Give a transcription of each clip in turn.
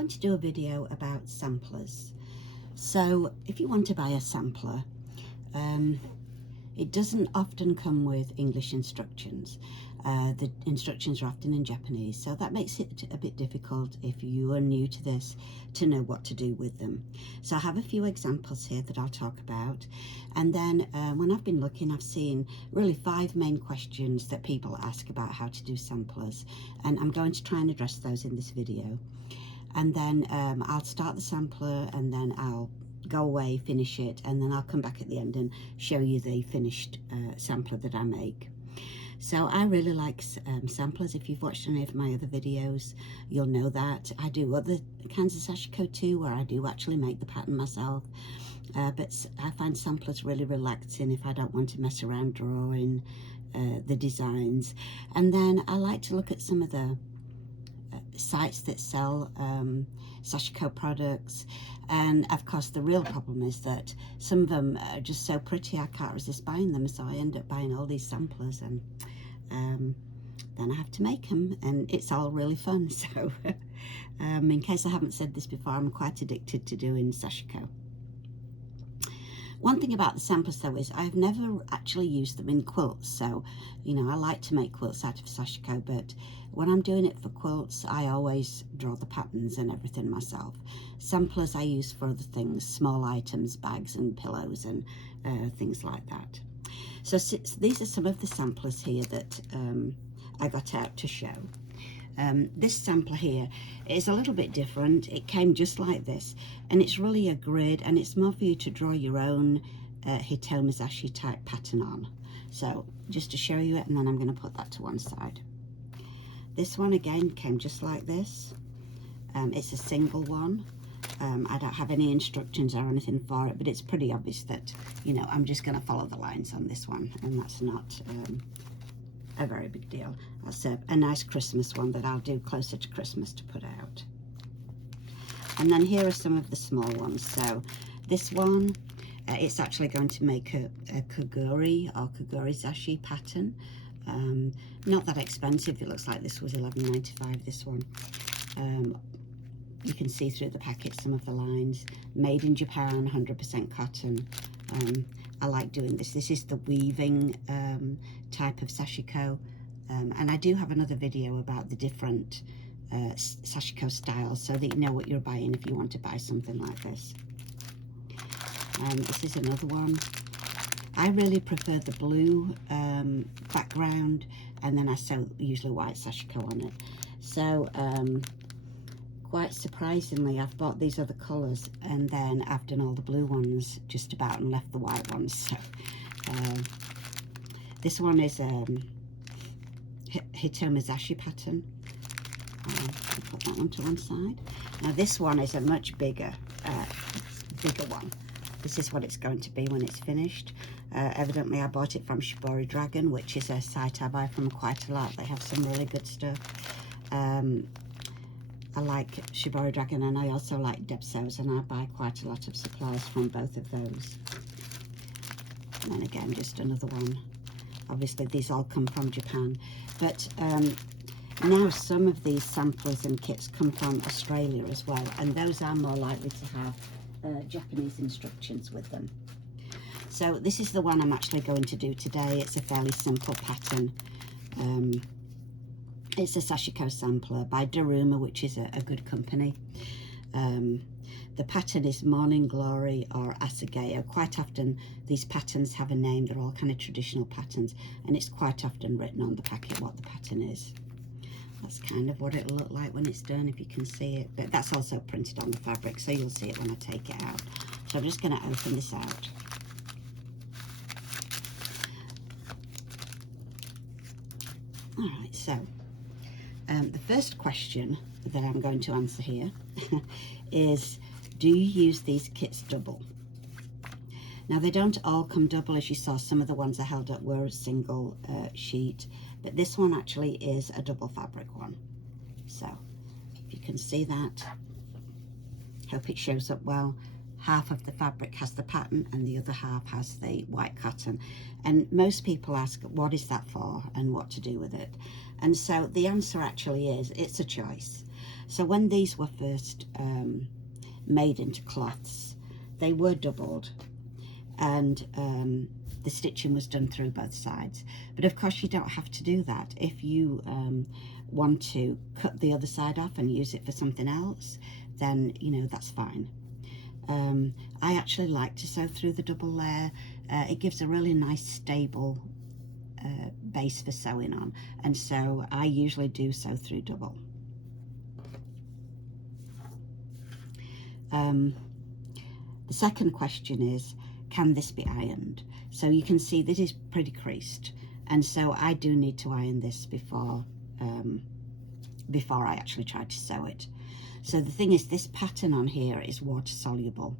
going to do a video about samplers. So if you want to buy a sampler, it doesn't often come with English instructions. The instructions are often in Japanese, so that makes it a bit difficult if you are new to this to know what to do with them. So I have a few examples here that I'll talk about, and then when I've been looking, I've seen really 5 main questions that people ask about how to do samplers, and I'm going to try and address those in this video. And then I'll start the sampler, and then I'll go away, finish it, and then I'll come back at the end and show you the finished sampler that I make. So I really like samplers. If you've watched any of my other videos, you'll know that. I do other kinds of Sashiko too, where I do actually make the pattern myself. But I find samplers really relaxing if I don't want to mess around drawing the designs. And then I like to look at some of the sites that sell Sashiko products, and of course the real problem is that some of them are just so pretty I can't resist buying them, so I end up buying all these samplers, and then I have to make them, and it's all really fun. So in case I haven't said this before, I'm quite addicted to doing Sashiko. One thing about the samplers though is I've never actually used them in quilts. So, you know, I like to make quilts out of Sashiko, but when I'm doing it for quilts, I always draw the patterns and everything myself. Samplers I use for other things, small items, bags and pillows and things like that. So these are some of the samplers here that I got out to show. This sampler here is a little bit different. It came just like this, and it's really a grid, and it's more for you to draw your own hitomizashi type pattern on. So just to show you it, and then I'm going to put that to one side. This one again came just like this. It's a single one. I don't have any instructions or anything for it, but it's pretty obvious that, you know, I'm just going to follow the lines on this one, and that's not a very big deal. That's a nice Christmas one that I'll do closer to Christmas to put out. And then here are some of the small ones. So this one, it's actually going to make a kuguri or kugurizashi pattern. Not that expensive. It looks like this was $11.95, this one. You can see through the packet some of the lines. Made in Japan, 100% cotton. I like doing this. This is the weaving type of Sashiko, and I do have another video about the different Sashiko styles, so that you know what you're buying if you want to buy something like this. This is another one. I really prefer the blue background, and then I sew usually white Sashiko on it. So quite surprisingly, I've bought these other colours, and then I've done all the blue ones just about and left the white ones. So this one is hitomizashi pattern. I'll put that one to one side. Now this one is a much bigger one. This is what it's going to be when it's finished. Evidently I bought it from Shibori Dragon, which is a site I buy from quite a lot. They have some really good stuff. I like Shibori Dragon, and I also like Debso's, and I buy quite a lot of supplies from both of those. And then again, just another one. Obviously these all come from Japan, but now some of these samplers and kits come from Australia as well, and those are more likely to have Japanese instructions with them. So this is the one I'm actually going to do today. It's a fairly simple pattern. It's a Sashiko sampler by Daruma, which is a good company. The pattern is Morning Glory or Asageo. Quite often these patterns have a name. They're all kind of traditional patterns, and it's quite often written on the packet what the pattern is. That's kind of what it'll look like when it's done, if you can see it. But that's also printed on the fabric, so you'll see it when I take it out. So I'm just going to open this out. All right, so the first question that I'm going to answer here is, do you use these kits double? Now they don't all come double, as you saw. Some of the ones I held up were a single sheet, but this one actually is a double fabric one. So if you can see that, hope it shows up well. Half of the fabric has the pattern and the other half has the white cotton. And most people ask, what is that for and what to do with it? And so the answer actually is, it's a choice. So when these were first made into cloths, they were doubled, and the stitching was done through both sides. But of course you don't have to do that. If you want to cut the other side off and use it for something else, then you know that's fine. I actually like to sew through the double layer. It gives a really nice stable base for sewing on, and so I usually do sew through double. The second question is, can this be ironed? So you can see this is pretty creased, and so I do need to iron this before I actually try to sew it. So the thing is, this pattern on here is water soluble,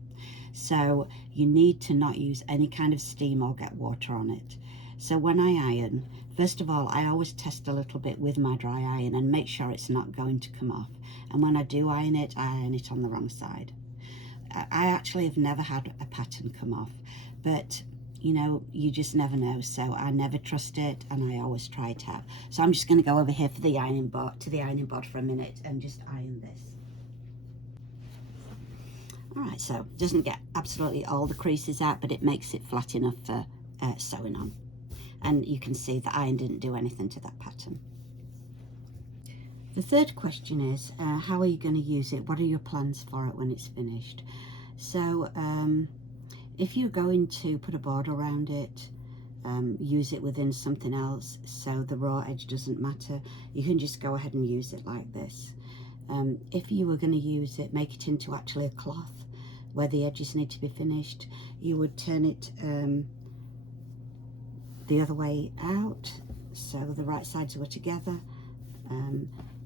so you need to not use any kind of steam or get water on it. So when I iron, first of all, I always test a little bit with my dry iron and make sure it's not going to come off. And when I do iron it, I iron it on the wrong side. I actually have never had a pattern come off, but you know, you just never know. So I never trust it, and I always try it out. So I'm just going to go over here for the ironing board, for a minute, and just iron this. All right, so it doesn't get absolutely all the creases out, but it makes it flat enough for sewing on. And you can see the iron didn't do anything to that pattern. The third question is, how are you going to use it? What are your plans for it when it's finished? So if you're going to put a border around it, use it within something else so the raw edge doesn't matter, you can just go ahead and use it like this. If you were going to use it, make it into actually a cloth where the edges need to be finished, you would turn it the other way out, so the right sides were together,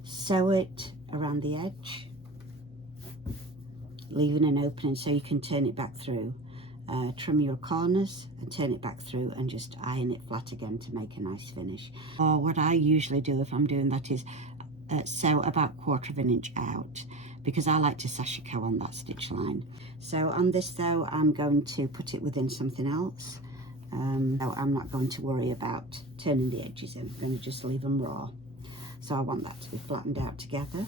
sew it around the edge, leaving an opening so you can turn it back through, trim your corners and turn it back through, and just iron it flat again to make a nice finish. Or what I usually do if I'm doing that is sew about 1/4 of an inch out, because I like to Sashiko on that stitch line. So on this though, I'm going to put it within something else. So I'm not going to worry about turning the edges in. I'm going to just leave them raw. So I want that to be flattened out together.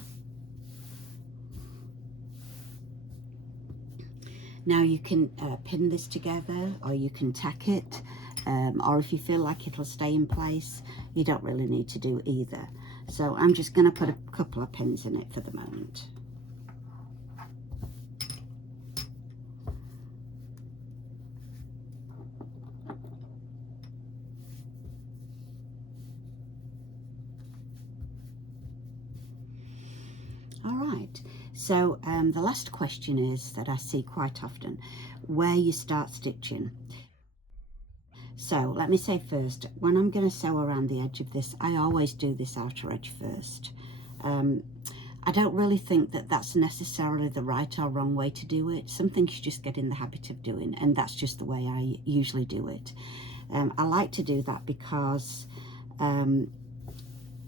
Now you can pin this together, or you can tack it, or if you feel like it'll stay in place, you don't really need to do either. So I'm just going to put a couple of pins in it for the moment. All right, so the last question is that I see quite often, where you start stitching. So let me say first, when I'm going to sew around the edge of this, I always do this outer edge first. I don't really think that that's necessarily the right or wrong way to do it. Some things you just get in the habit of doing, and that's just the way I usually do it. I like to do that because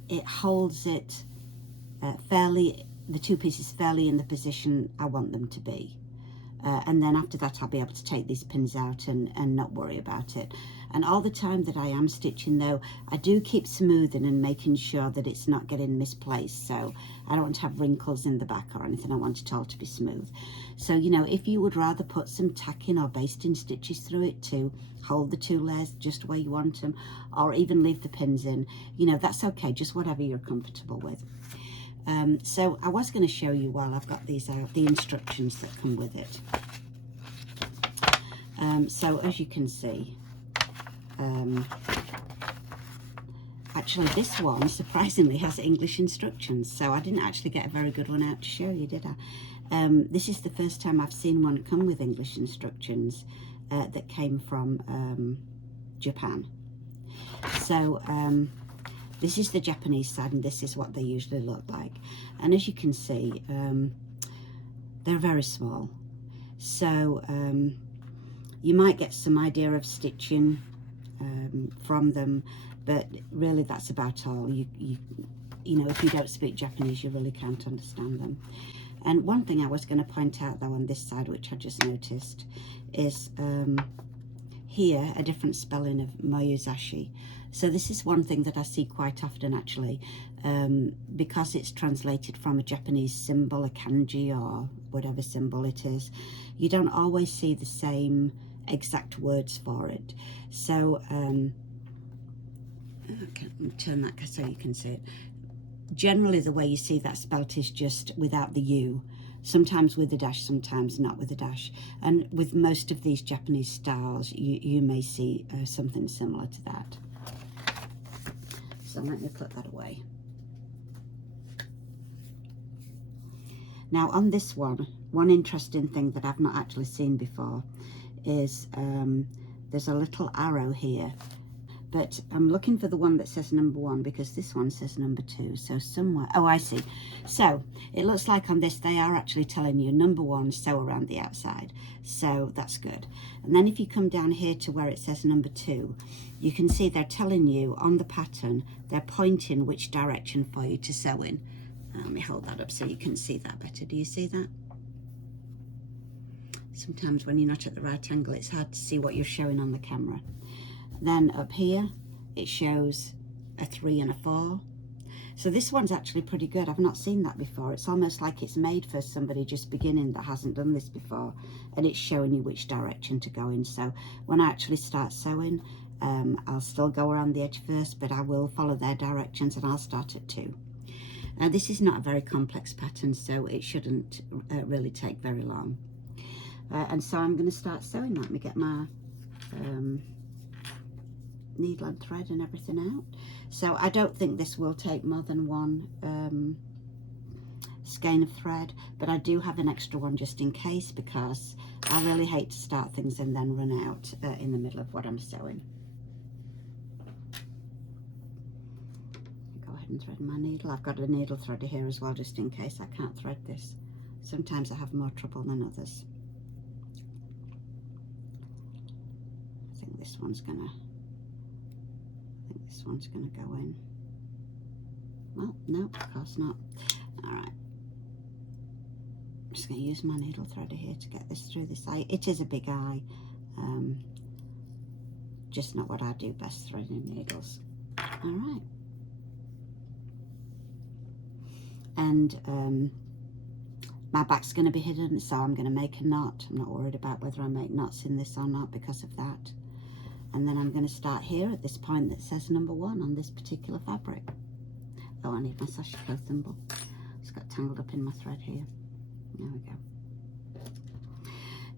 it holds it the two pieces fairly in the position I want them to be. And then after that I'll be able to take these pins out and not worry about it. And all the time that I am stitching though, I do keep smoothing and making sure that it's not getting misplaced, so I don't want to have wrinkles in the back or anything. I want it all to be smooth. So you know, if you would rather put some tacking or basting stitches through it to hold the two layers just where you want them, or even leave the pins in, you know, that's okay, just whatever you're comfortable with. So I was going to show you, while I've got these out, the instructions that come with it. So as you can see, actually this one surprisingly has English instructions, so I didn't actually get a very good one out to show you, did I? This is the first time I've seen one come with English instructions that came from Japan. So this is the Japanese side, and this is what they usually look like. And as you can see, they're very small. So you might get some idea of stitching from them, but really that's about all. You know, if you don't speak Japanese, you really can't understand them. And one thing I was going to point out though on this side, which I just noticed, is here a different spelling of Moyozashi. So this is one thing that I see quite often actually, because it's translated from a Japanese symbol, a kanji or whatever symbol it is, you don't always see the same exact words for it. So I can turn that so you can see it. Generally the way you see that spelt is just without the U, sometimes with a dash, sometimes not with a dash, and with most of these Japanese styles you may see something similar to that. So let me put that away. Now on this one interesting thing that I've not actually seen before is there's a little arrow here, but I'm looking for the one that says number 1 because this one says number 2. So somewhere, oh, I see. So it looks like on this they are actually telling you number 1, sew around the outside. So that's good. And then if you come down here to where it says number 2, you can see they're telling you on the pattern, they're pointing which direction for you to sew in. Let me hold that up so you can see that better. Do you see that? Sometimes when you're not at the right angle, it's hard to see what you're showing on the camera. Then up here, it shows a 3 and a 4. So this one's actually pretty good. I've not seen that before. It's almost like it's made for somebody just beginning that hasn't done this before, and it's showing you which direction to go in. So when I actually start sewing, I'll still go around the edge first, but I will follow their directions and I'll start at 2. Now this is not a very complex pattern, so it shouldn't really take very long. And so I'm going to start sewing. Let me get my needle and thread and everything out. So I don't think this will take more than one skein of thread, but I do have an extra one just in case, because I really hate to start things and then run out in the middle of what I'm sewing. Go ahead and thread my needle. I've got a needle threader here as well, just in case I can't thread this. Sometimes I have more trouble than others. I think this one's gonna go in. Well, no, of course not. All right. I'm just going to use my needle threader here to get this through this eye. It is a big eye. Just not what I do best, threading needles. All right. And my back's going to be hidden, so I'm going to make a knot. I'm not worried about whether I make knots in this or not because of that. And then I'm going to start here at this point that says number 1 on this particular fabric. Oh, I need my Sashiko thimble. It's got tangled up in my thread here. There we go.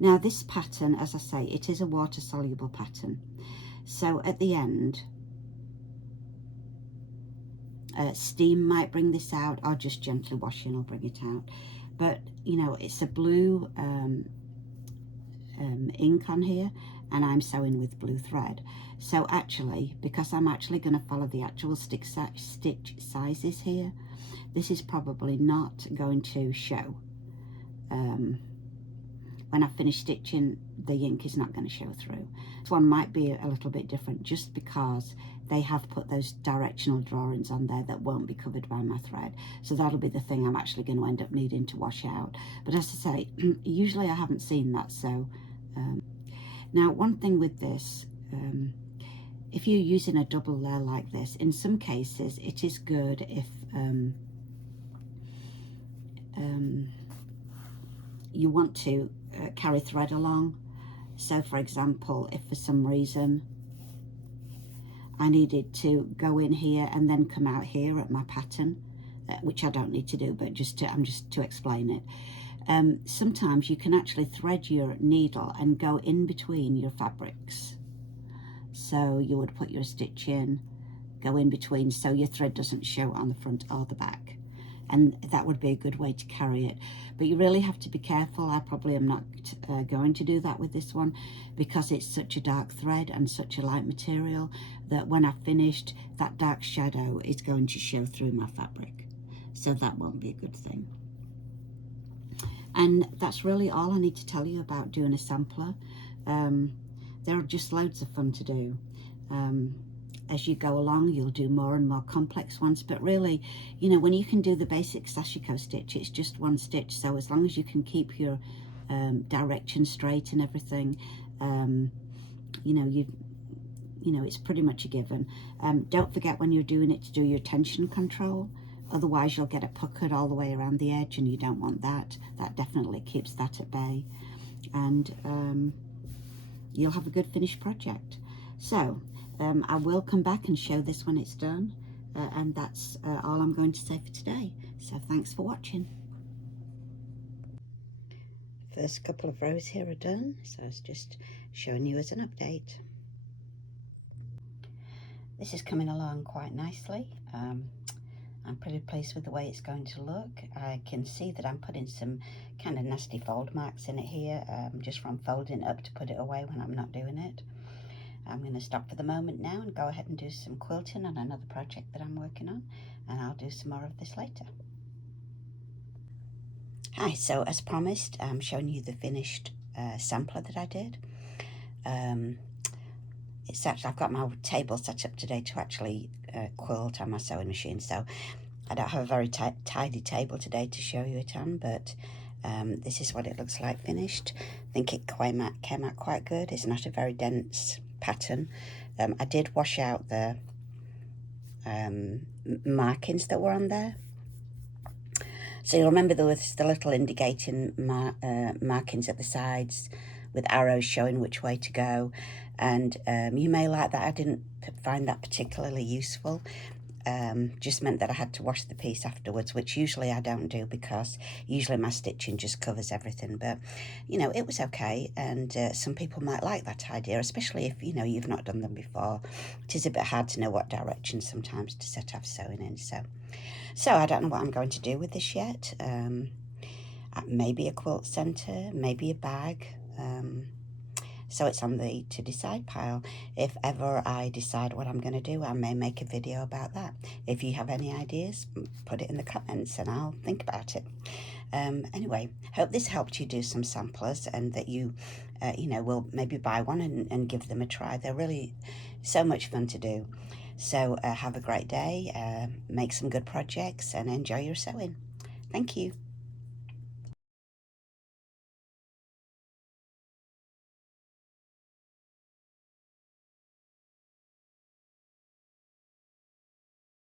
Now this pattern, as I say, it is a water soluble pattern. So at the end, steam might bring this out, or just gently washing will bring it out. But you know, it's a blue ink on here, and I'm sewing with blue thread. So actually, because I'm actually going to follow the actual stitch sizes here, this is probably not going to show. When I finish stitching, the ink is not going to show through. This one might be a little bit different just because they have put those directional drawings on there that won't be covered by my thread. So that'll be the thing I'm actually going to end up needing to wash out. But as I say, usually I haven't seen that. So now one thing with this, if you're using a double layer like this, in some cases it is good if you want to carry thread along. So for example, if for some reason I needed to go in here and then come out here at my pattern, which I don't need to do, but I'm just to explain it. Sometimes you can actually thread your needle and go in between your fabrics. So you would put your stitch in, go in between, so your thread doesn't show on the front or the back. And that would be a good way to carry it. But you really have to be careful. I probably am not going to do that with this one because it's such a dark thread and such a light material that when I've finished, that dark shadow is going to show through my fabric. So that won't be a good thing. And that's really all I need to tell you about doing a sampler. There are just loads of fun to do. As you go along, you'll do more and more complex ones, but really, you know, when you can do the basic Sashiko stitch, it's just one stitch. So as long as you can keep your direction straight and everything, you know, you know, it's pretty much a given. Don't forget when you're doing it to do your tension control, otherwise you'll get it puckered all the way around the edge, and you don't want that. That definitely keeps that at bay, and you'll have a good finished project. So I will come back and show this when it's done, and that's all I'm going to say for today. So thanks for watching. First couple of rows here are done, so it's just showing you as an update. This is coming along quite nicely. I'm pretty pleased with the way it's going to look. I can see that I'm putting some kind of nasty fold marks in it here, just from folding up to put it away when I'm not doing it. I'm going to stop for the moment now and go ahead and do some quilting on another project that I'm working on, and I'll do some more of this later. Hi, so as promised, I'm showing you the finished sampler that I did. It's actually, I've got my table set up today to actually quilt on my sewing machine, so I don't have a very tidy table today to show you it on, but this is what it looks like finished. I think it came out quite good. It's not a very dense pattern. I did wash out the markings that were on there. So you'll remember there was the little indicating markings at the sides with arrows showing which way to go, and you may like that. I didn't find that particularly useful. Just meant that I had to wash the piece afterwards, which usually I don't do because usually my stitching just covers everything. But you know, it was okay, and some people might like that idea, especially if you know you've not done them before. It is a bit hard to know what direction sometimes to set off sewing in. So I don't know what I'm going to do with this yet. Maybe a quilt center, maybe a bag. So it's on the to decide pile. If ever I decide what I'm going to do, I may make a video about that. If you have any ideas, put it in the comments and I'll think about it. Anyway, hope this helped you do some samplers, and that you, you know, will maybe buy one and give them a try. They're really so much fun to do. So have a great day, make some good projects, and enjoy your sewing. Thank you.